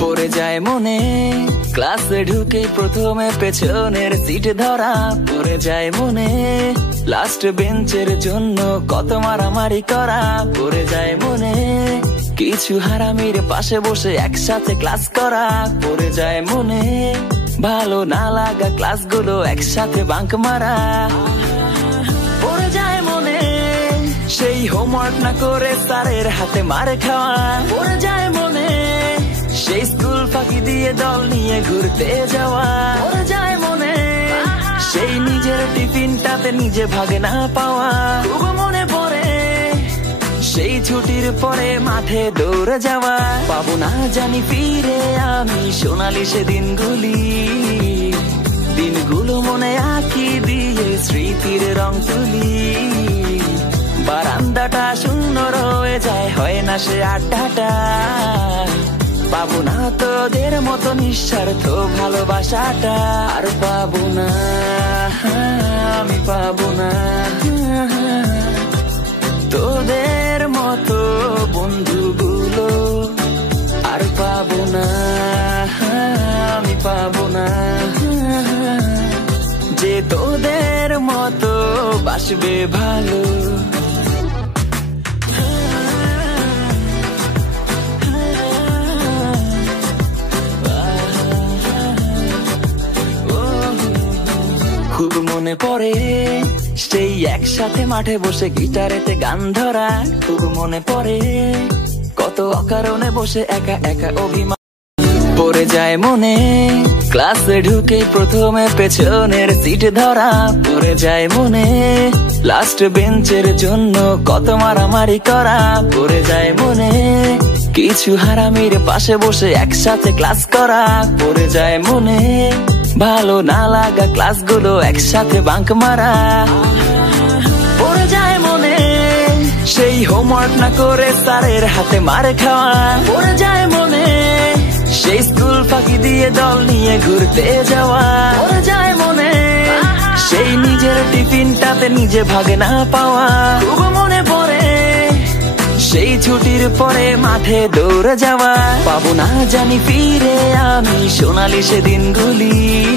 পড়ে যায় মনে ক্লাসে ঢুকে প্রথমে পেছনের সিট ধরা, পড়ে যায় মনে লাস্ট বেঞ্চের জন্য কত মারামারি করা, পড়ে যায় মনে কিছু হারামির পাশে বসে একসাথে ক্লাস করা, পড়ে যায় মনে ভালো না লাগা ক্লাসগুলো একসাথে বাঙ্ক মারা, পড়ে যায় মনে সেই হোমওয়ার্ক না করে স্যারের হাতে মার খাওয়া, পড়ে যায় মনে সেই স্কুল ফাঁকি দিয়ে দল নিয়ে ঘুরতে যাওয়া, পড়ে যায় মনে সেই নিজের টিফিনটাতে নিজে ভাগে না পাওয়া, খুব মনে পড়ে সেই ছুটির পরে মাঠে দৌড়ে যাওয়া, পাবো না জানি ফিরে আমি সোনালি সে দিনগুলো মনে আঁকি দিয়ে স্মৃতির রং তুলি, বারান্দাটা শূন্য রয়ে যায় হয় না সে আড্ডাটা, পাবো না তোদের মতো নিঃস্বার্থ ভালোবাসাটা, আর পাবো না আমি পাবো না তোদের মতো বন্ধুগুলো, আর পাবো না আমি পাবো না যে তোদের মতো বাসবে ভালো। খুব মনে পড়ে সেই একসাথে মাঠে বসে গিটারেতে গান ধরা, খুব মনে পড়ে কত অকারণে বসে একা একা অভিমান, পড়ে যায় মনে ক্লাসে ঢুকে প্রথমে পেছনের সিট ধরা, পড়ে যায় মনে লাস্ট বেঞ্চের জন্য কত মারামারি করা, পড়ে যায় মনে কিছু হারামির পাশে বসে একসাথে ক্লাস করা, পড়ে যায় মনে ভালো না লাগা ক্লাসগুলো একসাথে বাঙ্ক মারা, পড়ে যায় মনে সেই হোমওয়ার্ক না করে স্যারের হাতে মার খাওয়া, পড়ে যায় মনে সেই স্কুল ফাঁকি দিয়ে দল নিয়ে ঘুরতে যাওয়া, পড়ে যায় মনে সেই নিজের টিফিনটাতে নিজে ভাগে না পাওয়া, খুব মনে পড়ে সেই ছুটির পরে মাঠে দৌড়ে যাওয়া, পাবো না জানি ফিরে আমি সোনালি সে দিনগুলি।